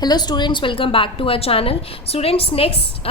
Hello students, welcome back to our channel. Students, next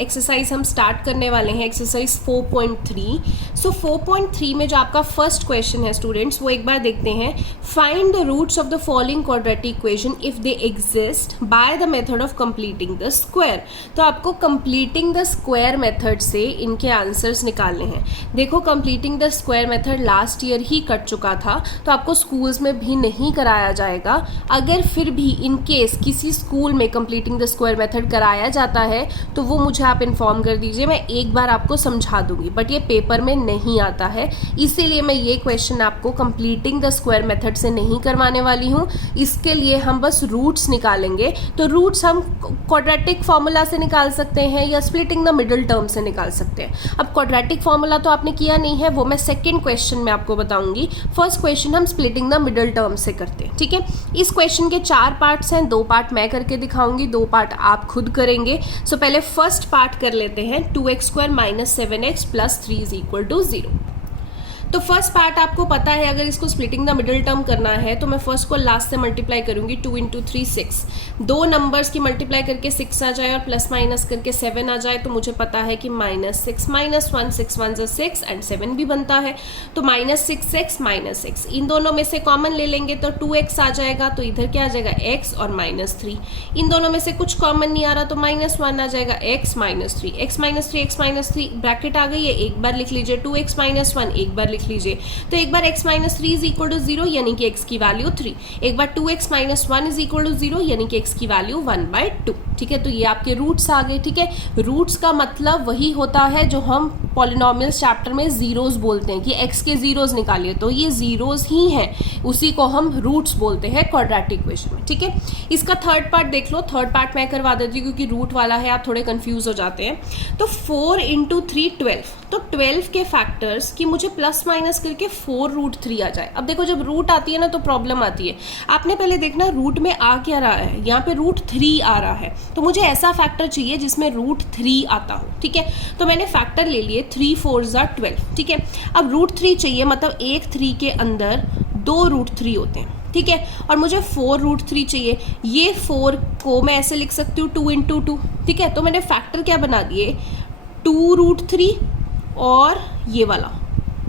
exercise हम start करने वाले हैं, एक्सरसाइज 4.3। सो 4.3 में जो आपका फर्स्ट क्वेश्चन है स्टूडेंट्स, वो एक बार देखते हैं। Find the roots of the following quadratic equation if they exist by the method of completing the square. तो आपको कंप्लीटिंग द स्क्वायर मेथड से इनके आंसर्स निकालने हैं। देखो, completing the square method last year he cut चुका था, तो आपको स्कूल्स में भी नहीं कराया जाएगा। अगर फिर भी इन केस किसी स्कूल में कंप्लीटिंग द स्क्वायर मेथड कराया जाता है तो वो मुझे आप इन्फॉर्म कर दीजिए, मैं एक बार आपको समझा दूंगी, बट ये पेपर में नहीं आता है, इसीलिए मैं ये क्वेश्चन आपको कंप्लीटिंग द स्क्वायर मेथड से नहीं करवाने वाली हूँ। इसके लिए हम बस रूट्स निकालेंगे। तो रूट्स हम क्वाड्रेटिक फॉर्मूला से निकाल सकते हैं या स्प्लिटिंग द मिडिल टर्म से निकाल सकते हैं। अब क्वाड्रेटिक फॉर्मूला तो आपने किया नहीं है, वो मैं सेकेंड क्वेश्चन में आपको बताऊंगी। फर्स्ट क्वेश्चन हम स्प्लिटिंग द मिडिल टर्म से करते हैं, ठीक है। इस क्वेश्चन के 4 पार्ट्स हैं, 2 पार्ट मैं करके दिखाऊंगी, 2 पार्ट आप खुद करेंगे। सो पहले फर्स्ट पार्ट कर लेते हैं। 2x² - 7x + 3 = 0। तो फर्स्ट पार्ट आपको पता है, अगर इसको स्प्लिटिंग द मिडिल टर्म करना है तो मैं फर्स्ट को लास्ट से मल्टीप्लाई करूंगी। 2 × 3 6, 2 नंबर्स की मल्टीप्लाई करके 6 आ जाए और प्लस माइनस करके 7 आ जाए तो मुझे पता है कि -6 - 1 6 1 6 एंड 7 भी बनता है। तो -6x -6, इन दोनों में से कॉमन ले लेंगे तो 2x आ जाएगा, तो इधर क्या आ जाएगा x और -3। इन दोनों में से कुछ कॉमन नहीं आ रहा तो -1 आ जाएगा, x -3 x -3 ब्रैकेट आ गई है, एक बार लिख लीजिए। 2x - 1 एक बार लीजिए, तो एक बार x - 3 = 0 यानी कि x की वैल्यू 3, एक बार 2x - 1 = 0 यानी कि x की वैल्यू 1/2। ठीक है, तो ये आपके रूट्स आ गए। ठीक है, रूट्स का मतलब वही होता है जो हम पॉलिनोमियल्स चैप्टर में जीरोस बोलते हैं कि x के जीरोस निकालिए, तो ये जीरोस ही हैं, उसी को हम रूट्स बोलते हैं क्वाड्रेटिक इक्वेशन में। ठीक है, इसका थर्ड पार्ट देख लो। थर्ड पार्ट मैं करवा देती हूँ क्योंकि रूट वाला है, आप थोड़े कंफ्यूज हो जाते हैं। तो 4 × 3 12, तो 12 के फैक्टर्स की मुझे प्लस माइनस करके 4√3 आ जाए। अब देखो, जब रूट आती है ना तो प्रॉब्लम आती है। आपने पहले देखना रूट में आ क्या रहा है, यहाँ पे √3 आ रहा है, तो मुझे ऐसा फैक्टर चाहिए जिसमें √3 आता हो। ठीक है, तो मैंने फैक्टर ले लिए, 3 4 = 12। ठीक है, अब √3 चाहिए, मतलब एक 3 के अंदर 2 √3 होते हैं। ठीक है, और मुझे 4√3 चाहिए। ये 4 को मैं ऐसे लिख सकती हूँ 2 × 2। ठीक है, तो मैंने फैक्टर क्या बना दिए, 2√3 और ये वाला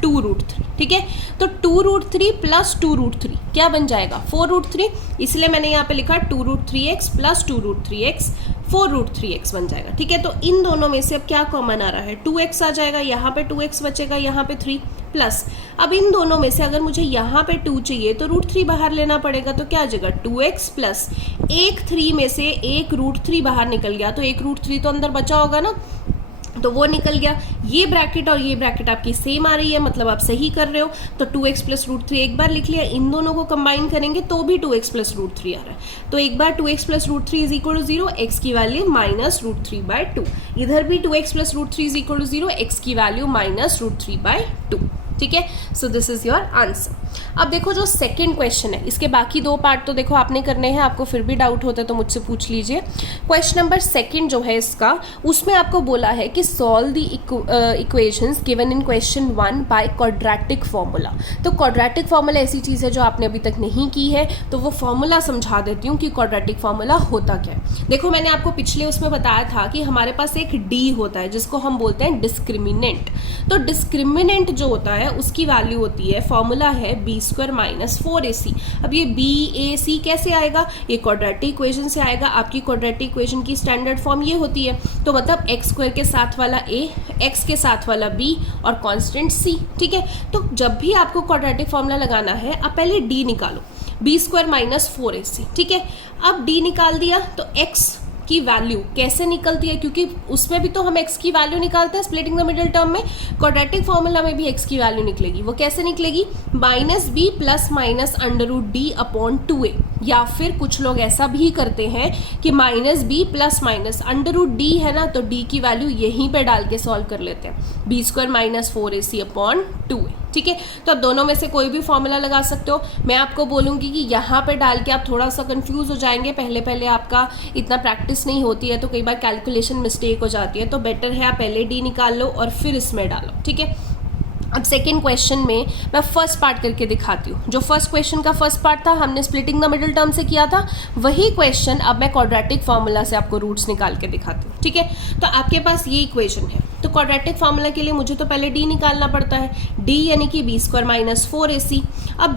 2√3। ठीक है, तो 2√3 + 2√3 क्या बन जाएगा, 4√3। इसलिए मैंने यहाँ पे लिखा 2√3x + 2√3x 4√3x बन जाएगा। ठीक है, तो इन दोनों में से अब क्या कॉमन आ रहा है, 2x आ जाएगा, यहाँ पे 2x बचेगा, यहाँ पे 3 प्लस। अब इन दोनों में से अगर मुझे यहाँ पे 2 चाहिए तो √3 बाहर लेना पड़ेगा, तो क्या आ जाएगा 2x प्लस एक 3 में से एक √3 बाहर निकल गया, तो एक √3 तो अंदर बचा होगा ना, तो वो निकल गया। ये ब्रैकेट और ये ब्रैकेट आपकी सेम आ रही है, मतलब आप सही कर रहे हो। तो 2x + √3 एक बार लिख लिया, इन दोनों को कंबाइन करेंगे तो भी 2x + √3 आ रहा है। तो एक बार 2x + √3 = 0, x की वैल्यू -√3/2। इधर भी 2x + √3 = 0, x की वैल्यू -√3/2। ठीक है, सो दिस इज योर आंसर। अब देखो, जो सेकंड क्वेश्चन है, इसके बाकी 2 पार्ट तो देखो आपने करने हैं, आपको फिर भी डाउट होता है तो मुझसे पूछ लीजिए। क्वेश्चन नंबर 2 जो है इसका, उसमें आपको बोला है कि solve the equations given in question 1 by quadratic formula. तो क्वाड्रेटिक फॉर्मूला ऐसी चीज़ है जो आपने अभी तक नहीं की है, तो वो फॉर्मूला समझा देती हूँ कि क्वाड्रेटिक फॉर्मूला होता क्या है। देखो, मैंने आपको पिछले उसमें बताया था कि हमारे पास एक डी होता है जिसको हम बोलते हैं डिस्क्रिमिनेंट। तो डिस्क्रिमिनेंट जो होता है उसकी वैल्यू होती है, फॉर्मूला है b² - 4ac। अब ये BAC कैसे आएगा, ये क्वाड्रेटिक इक्वेशन से आएगा। आपकी क्वाड्रेटिक इक्वेशन की स्टैंडर्ड फॉर्म ये होती है, तो मतलब x² के साथ वाला a, x के साथ वाला b और कांस्टेंट c। ठीक है, तो जब भी आपको क्वाड्रेटिक फॉर्मूला लगाना है, आप पहले d निकालो, b² - 4ac। ठीक है, अब d निकाल दिया तो x की वैल्यू कैसे निकलती है, क्योंकि उसमें भी तो हम x की वैल्यू निकालते हैं स्प्लिटिंग द मिडिल टर्म में। क्वाड्रेटिक फॉर्मूला में भी x की वैल्यू निकलेगी, वो कैसे निकलेगी, -b ± √d/2a। या फिर कुछ लोग ऐसा भी करते हैं कि -b ± √d है ना, तो d की वैल्यू यहीं पे डाल के सॉल्व कर लेते हैं, b² - 4ac/2a। ठीक है, तो आप दोनों में से कोई भी फॉर्मूला लगा सकते हो। मैं आपको बोलूँगी कि यहाँ पे डाल के आप थोड़ा सा कंफ्यूज हो जाएंगे, पहले पहले आपका इतना प्रैक्टिस नहीं होती है तो कई बार कैलकुलेशन मिस्टेक हो जाती है, तो बेटर है आप पहले डी निकाल लो और फिर इसमें डालो। ठीक है, अब सेकेंड क्वेश्चन में मैं फर्स्ट पार्ट करके दिखाती हूँ। जो फर्स्ट क्वेश्चन का फर्स्ट पार्ट था हमने स्प्लिटिंग द मिडिल टर्म से किया था, वही क्वेश्चन अब मैं क्वाड्रेटिक फार्मूला से आपको रूट्स निकाल के दिखाती हूँ। ठीक है, तो आपके पास ये इक्वेशन है, तो क्वाड्रेटिक फार्मूला के लिए मुझे तो पहले डी निकालना पड़ता है, डी यानी कि बी स्क्वायर माइनस 4ac। अब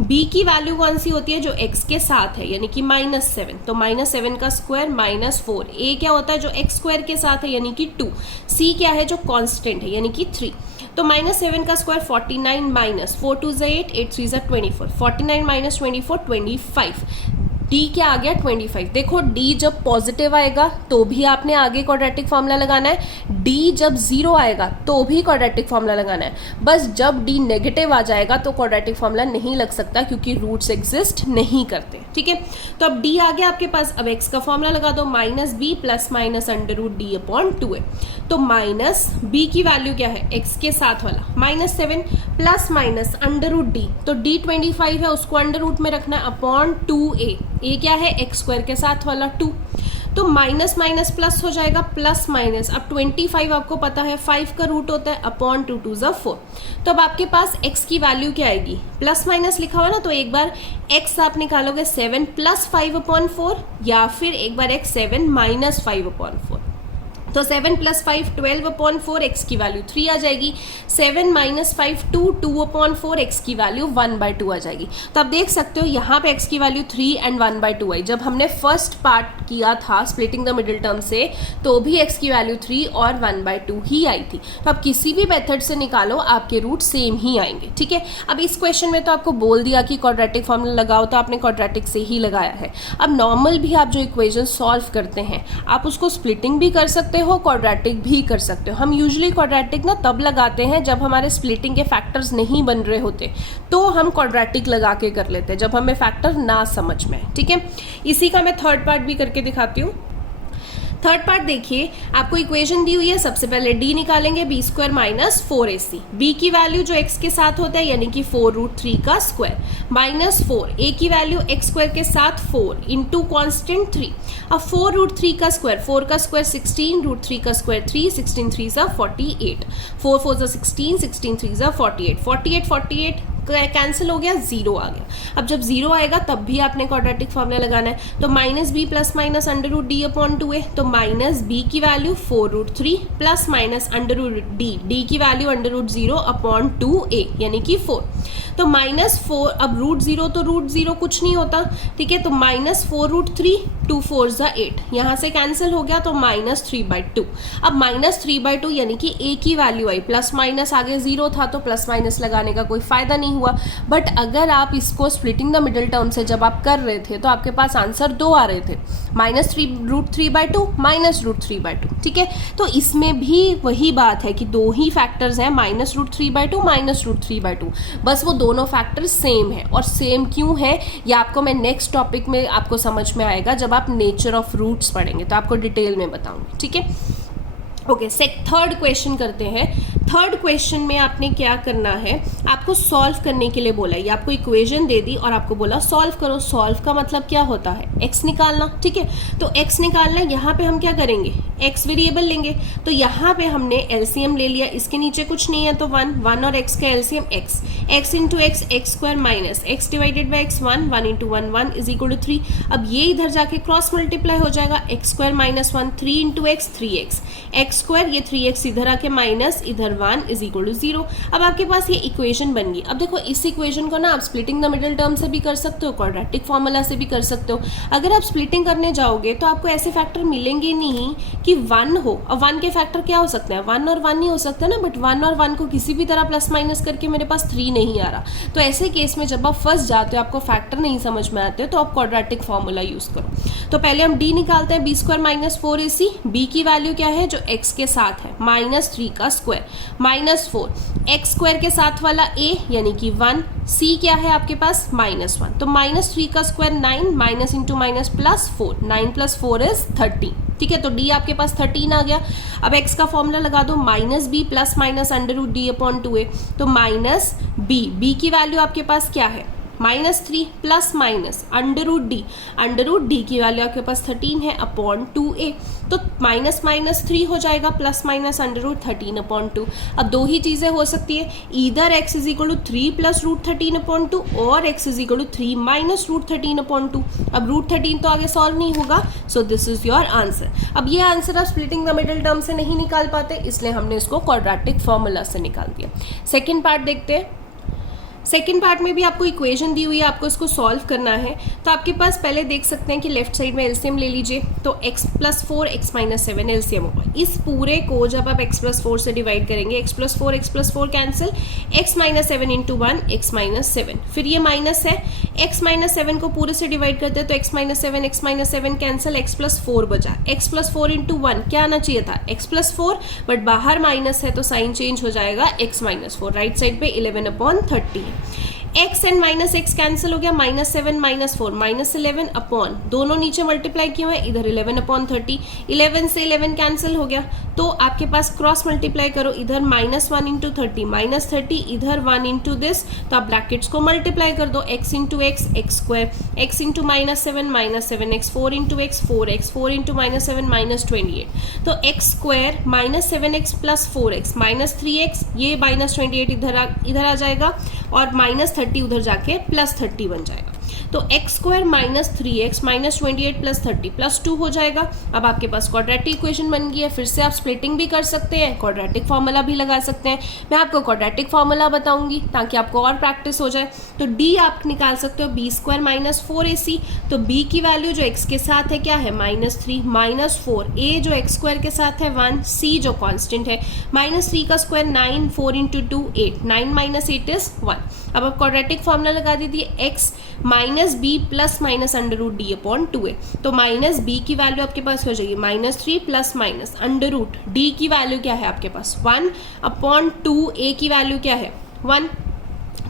बी की वैल्यू कौन सी होती है, जो एक्स के साथ है यानी कि -7, तो -7 का स्क्वायर -4। ए क्या होता है, जो एक्स स्क्वायर के साथ है यानी कि 2। सी क्या है, जो कॉन्स्टेंट है यानी कि 3। तो -7 का स्क्वायर 49 माइनस 4 2 8 8 3 24, 49 माइनस 24 25। डी क्या आ गया 25। देखो डी जब पॉजिटिव आएगा तो भी आपने आगे क्वाड्रेटिक फॉर्मूला लगाना है, डी जब 0 आएगा तो भी क्वाड्रेटिक फॉर्मूला लगाना है। बस जब डी नेगेटिव आ जाएगा तो क्वाड्रेटिक फॉर्मूला नहीं लग सकता क्योंकि रूट्स एग्जिस्ट नहीं करते। ठीक है, तो अब डी आ गया आपके पास। अब एक्स का फॉर्मूला लगा दो, -b प्लस माइनस √d/2a। तो माइनस बी की वैल्यू क्या है, एक्स के साथ वाला -7 प्लस माइनस √d, तो d 25 है उसको अंडर रूट में रखना है /2a। ए क्या है, एक्स स्क्वायर के साथ वाला 2। तो माइनस माइनस प्लस हो जाएगा, प्लस माइनस। अब 25 आपको पता है 5 का रूट होता है, /2 2 = 4। तो अब आपके पास x की वैल्यू क्या आएगी, प्लस माइनस लिखा हुआ ना, तो एक बार x आप निकालोगे 7 + 5/4 या फिर एक बार x 7 - 5/4। तो 7 + 5 12/4, x की वैल्यू 3 आ जाएगी। 7 - 5 2 2/4, x की वैल्यू 1/2 आ जाएगी। तो आप देख सकते हो यहाँ पे x की वैल्यू 3 एंड 1/2 आई। जब हमने फर्स्ट पार्ट किया था स्प्लिटिंग द मिडिल टर्म से तो भी x की वैल्यू 3 और 1/2 ही आई थी। तो आप किसी भी मेथड से निकालो आपके रूट सेम ही आएंगे। ठीक है, अब इस क्वेश्चन में तो आपको बोल दिया कि क्वाड्रेटिक फॉर्मूला लगाओ, तो आपने क्वाड्रेटिक से ही लगाया है। अब नॉर्मल भी आप जो इक्वेशन सॉल्व करते हैं आप उसको स्प्लिटिंग भी कर सकते हो, क्वाड्रेटिक भी कर सकते हो। हम यूजुअली क्वाड्रेटिक ना तब लगाते हैं जब हमारे स्प्लिटिंग के फैक्टर्स नहीं बन रहे होते, तो हम क्वाड्रेटिक लगा के कर लेते हैं जब हमें फैक्टर ना समझ में आए। ठीक है, इसी का मैं थर्ड पार्ट भी करके दिखाती हूँ। थर्ड पार्ट देखिए, आपको इक्वेशन दी हुई है, सबसे पहले डी निकालेंगे, B square minus 4ac। B की वैल्यू जो एक्स के साथ होता है यानी कि 4√3 का स्क्वायर -4। ए की वैल्यू एक्स स्क्वायर के साथ 4 इंटू कॉन्स्टेंट 3। अब 4√3 का स्क्वायर, 4 का स्क्वायर 16, √3 का स्क्वायर 3, 16 3 = 48, 4 4 = 16, 16 3 = 48, 48 48 कैंसिल हो गया, 0 आ गया। अब जब 0 आएगा तब भी आपने क्वाड्रेटिक फॉर्मूला लगाना है, तो -b प्लस माइनस √d/2a। तो -b की value 4√3 plus minus √d, d की वैल्यू √0/2a यानी कि 4। तो -4, अब √0 तो √0 कुछ नहीं होता। ठीक है, तो -4√3, 2 4 = 8, यहाँ से कैंसिल हो गया, तो -3/2। अब -3/2 यानी कि a की वैल्यू आई, प्लस माइनस आगे 0 था तो प्लस माइनस लगाने का कोई फायदा नहीं हुआ। बट अगर आप इसको स्प्लिटिंग द मिडिल टर्म से जब आप कर रहे थे तो आपके पास आंसर 2 आ रहे थे, -√3/2 -√3/2। ठीक है, तो इसमें भी वही बात है कि दो ही फैक्टर्स हैं, -√3/2 -√3/2, बस वो दोनों फैक्टर सेम है। और सेम क्यों है ये आपको मैं नेक्स्ट टॉपिक में आपको समझ में आएगा, जब आप नेचर ऑफ रूट्स पढ़ेंगे तो आपको डिटेल में बताऊंगी। ठीक है, ओके, थर्ड क्वेश्चन करते हैं। थर्ड क्वेश्चन में आपने क्या करना है, आपको सॉल्व करने के लिए बोला, ये आपको इक्वेशन दे दी और आपको बोला सॉल्व करो। सॉल्व का मतलब क्या होता है, एक्स निकालना। ठीक है, तो एक्स निकालना है, यहाँ पे हम क्या करेंगे, एक्स वेरिएबल लेंगे। तो यहाँ पे हमने एलसीएम ले लिया, इसके नीचे कुछ नहीं है तो 1 और एक्स का LCM x into x, x square minus x divided by x, 1 into 1 1 = 3। अब ये इधर जाके क्रॉस मल्टीप्लाई हो जाएगा, x square minus 1, 3 into x 3x, x square, ये 3x इधर आके माइनस, इधर 1 = 0। अब आपके पास ये इक्वेशन बन गई। अब देखो इस इक्वेशन को ना आप स्प्लिटिंग द मिडिल टर्म से भी कर सकते हो, क्वाड्रेटिक फॉर्मूला से भी कर सकते हो। अगर आप स्प्लिटिंग करने जाओगे तो आपको ऐसे फैक्टर मिलेंगे नहीं कि 1 हो। अब 1 के फैक्टर क्या हो सकते हैं, 1 और 1 नहीं हो सकता ना, बट 1 और 1 को किसी भी तरह प्लस माइनस करके मेरे पास 3 नहीं आ रहा। तो ऐसे केस में जब आप फंस जाते हो, आपको फैक्टर नहीं समझ में आते हो, तो आप क्वाड्रेटिक फॉर्मूला यूज करो। तो पहले हम डी निकालते हैं, B square minus 4ac। B की वैल्यू क्या है, जो एक्स के साथ है, -3 का स्क्वायर -4, एक्स स्क्वायर के साथ वाला a यानी कि 1, c क्या है आपके पास -1, तो -3 का square 9, minus into minus plus 4, 9 + 4 = 13। ठीक है, तो d आपके पास 13 आ गया। अब x का फॉर्मूला लगा दो, -b प्लस माइनस √d/2a, तो -b, b की वैल्यू आपके पास क्या है, -3 plus minus under root D की वैल्यू आपके पास 13 है अपॉन 2a, तो माइनस माइनस 3 हो जाएगा प्लस माइनस √13/2। अब दो ही चीज़ें हो सकती है, either x is equal to 3 plus √13/2 और x is equal to 3 minus √13/2। अब √13 तो आगे सॉल्व नहीं होगा, so this is your answer. अब ये आंसर आप स्प्लिटिंग द मिडिल टर्म से नहीं निकाल पाते, इसलिए हमने इसको क्वाड्रेटिक फॉर्मूला से निकाल दिया। सेकेंड पार्ट देखते हैं। सेकेंड पार्ट में भी आपको इक्वेशन दी हुई है, आपको इसको सॉल्व करना है। तो आपके पास पहले देख सकते हैं कि लेफ्ट साइड में एलसीएम ले लीजिए, तो x+4 x-7 एलसीएम होगा। इस पूरे को जब आप x+4 से डिवाइड करेंगे, x+4 cancel, x-7 into 1 x-7, फिर ये माइनस है, x-7 को पूरे से डिवाइड करते हैं तो x-7 कैंसिल, x+4 बचा, x+4 इंटू 1 क्या आना चाहिए था x+4, बट बाहर माइनस है तो साइन चेंज हो जाएगा x-4, राइट साइड पे 11/30। x and minus x cancel हो गया, -7 -4 -11 अपॉन, दोनों नीचे मल्टीप्लाई किए हुए, इधर 11/30, 11 से 11 कैंसिल हो गया, तो आपके पास क्रॉस मल्टीप्लाई करो, इधर -1 इंटू 30 -30, इधर 1 इंटू दिस, तो आप ब्रैकेट्स को मल्टीप्लाई कर दो, x into x x square, x into -7 4 into x 4x 4 into -7 -28, तो x square -7x plus 4x -3x, ये -28 इधर आ जाएगा और -30 उधर जाके +30 बन जाएगा, तो x स्क्वायर -3x -28 + 30 +2 हो जाएगा। अब आपके पास क्वाड्रेटिक इक्वेशन बन गई है। फिर से आप स्प्लिटिंग भी कर सकते हैं, क्वाड्रेटिक फार्मूला भी लगा सकते हैं। मैं आपको क्वाड्रेटिक फार्मूला बताऊंगी ताकि आपको और प्रैक्टिस हो जाए। तो d आप निकाल सकते हो b² -4ac, तो b की वैल्यू जो x के साथ है क्या है -3 -4, a जो x² के साथ है 1, c जो कॉन्स्टेंट है -3 का स्क्वायर 9, 4 इंटू 2 8, 9 - 8 इज 1। अब आप क्वाड्रेटिक फार्मूला लगा दीजिए, x -b plus minus √d/2a, तो -b की वैल्यू आपके पास हो जाएगी -3 प्लस माइनस √d की वैल्यू क्या है आपके पास 1/2, a की वैल्यू क्या है 1,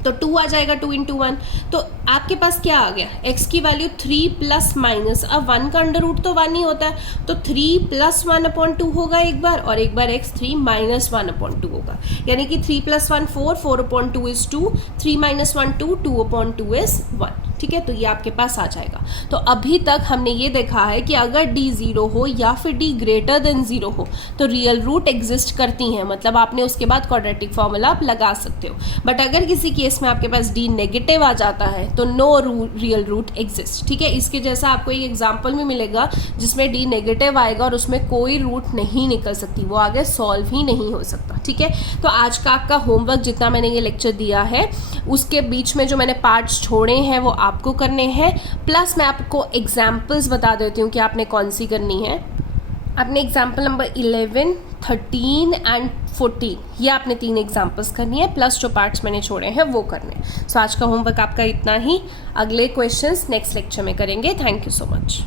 तो 2 आ जाएगा, 2 इंटू 1, तो आपके पास क्या आ गया, x की वैल्यू 3 प्लस माइनस, अब 1 का अंडर रूट तो 1 ही होता है, तो 3 + 1/2 होगा एक बार, और एक बार x 3 - 1/2 होगा, यानी कि 3 + 1 4, 4/2 इज 2, 3 - 1 2, 2/2 इज 1। ठीक है, तो ये आपके पास आ जाएगा। तो अभी तक हमने ये देखा है कि अगर d 0 हो या फिर d > 0 हो तो रियल रूट एग्जिस्ट करती हैं, मतलब आपने उसके बाद क्वाड्रेटिक फॉर्मूला आप लगा सकते हो। बट अगर किसी केस में आपके पास d नेगेटिव आ जाता है तो नो रियल रूट एग्जिस्ट। ठीक है, इसके जैसा आपको एक एग्जाम्पल भी मिलेगा जिसमें d नेगेटिव आएगा और उसमें कोई रूट नहीं निकल सकती, वो आगे सॉल्व ही नहीं हो सकता। ठीक है, तो आज का आपका होमवर्क जितना मैंने ये लेक्चर दिया है उसके बीच में जो मैंने पार्ट्स छोड़े हैं वो आपको करने हैं, प्लस मैं आपको एग्जाम्पल्स बता देती हूँ कि आपने कौन सी करनी है। आपने एग्जाम्पल नंबर 11, 13 एंड 14 ये आपने 3 एग्जाम्पल्स करनी है, प्लस जो पार्ट्स मैंने छोड़े हैं वो करने। सो आज का होमवर्क आपका इतना ही, अगले क्वेश्चंस नेक्स्ट लेक्चर में करेंगे। Thank you so much.